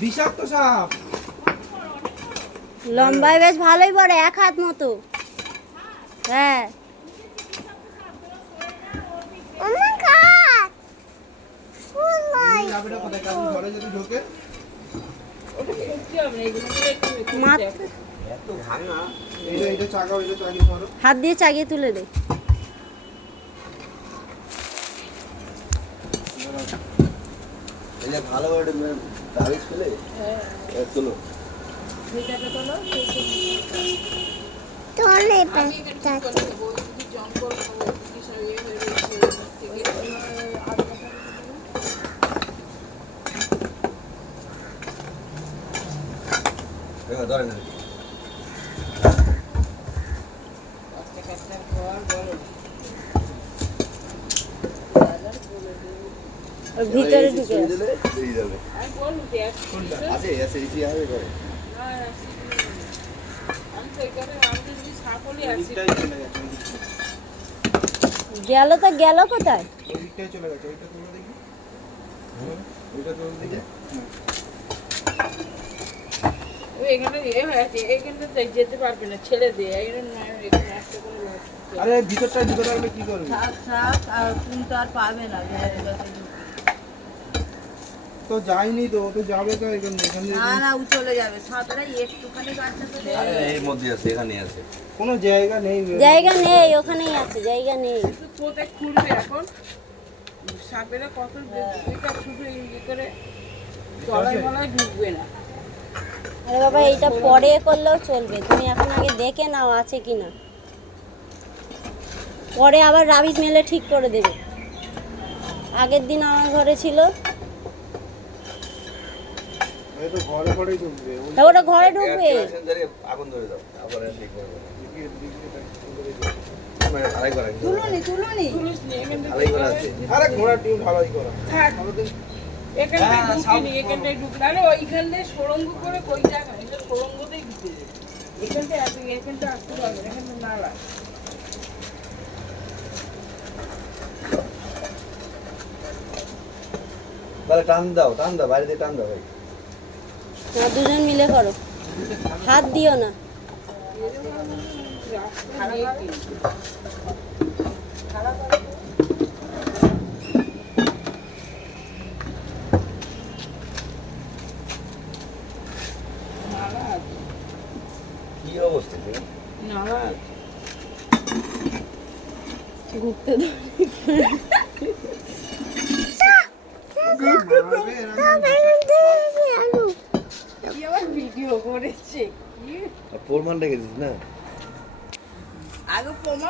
বিষাক্ত সাপ লম্বায় বেশ ভালোই বড়, 1 হাত মতো। হ্যাঁ হাত দিয়ে চাগিয়ে তুলে দে। ভালো করে দাঁড়িয়ে ফেলে তোলো ধরেন ভিতরে ঢুকে গেল তো গেল কোথায়? চলে গেছে ওইটা তোমরা দেখি ওইটা তোমরা দেখি যেতে পারবে না, ছেড়ে দে। আরে ভিতরটা ঢুকে থাকলে কি করবে? তুমি তো আর পাবে না। তো যায়নি তো, ও তো যাবে তো এখান না ও চলে যাবে। সাপেরা একটুখানি কাটতে তো এর মধ্যে আছে, এখানে আছে। কোনো জায়গা নেই, জায়গা নেই, ওখানেই আছে, জায়গা নেই। কোথায় খুঁড়বে এখন? সাপেরা কত এটা শুধু ইয়ে করে তলায় মলায় ঢুকবে না। আরে বাবা এইটা পরে করলেও চলবে, তুমি এখন আগে দেখে নাও আছে কিনা, পরে আবার রাবিশ মেলে ঠিক করে দেবে। আগের দিন আমার ঘরে ছিল, তো ঘরে ঘরেই ঢুকবে। তা ওটা ঘরে ঢুকবে। আগুন ধরে দাও, আবার ঠিক করবে। আরে ঘোড়া টিম ভালোই করা। এখানটায় ঢুকলে আরে ওইখানটায় সুড়ঙ্গ করে কই জায়গা এটা সুড়ঙ্গতেই ঢুকে যাবে। এখানটায় আসতে পারবে, এখানটা নালা। তাহলে টান দাও, বাইরে দিয়ে টান দাও ভাই। না দুজন মিলে করো, হাত দিও না। কি অবস্থা? নালা ঘুরতে ভিডিও করেছে প্রমাণ রেখেছিস না? আগে প্রমাণ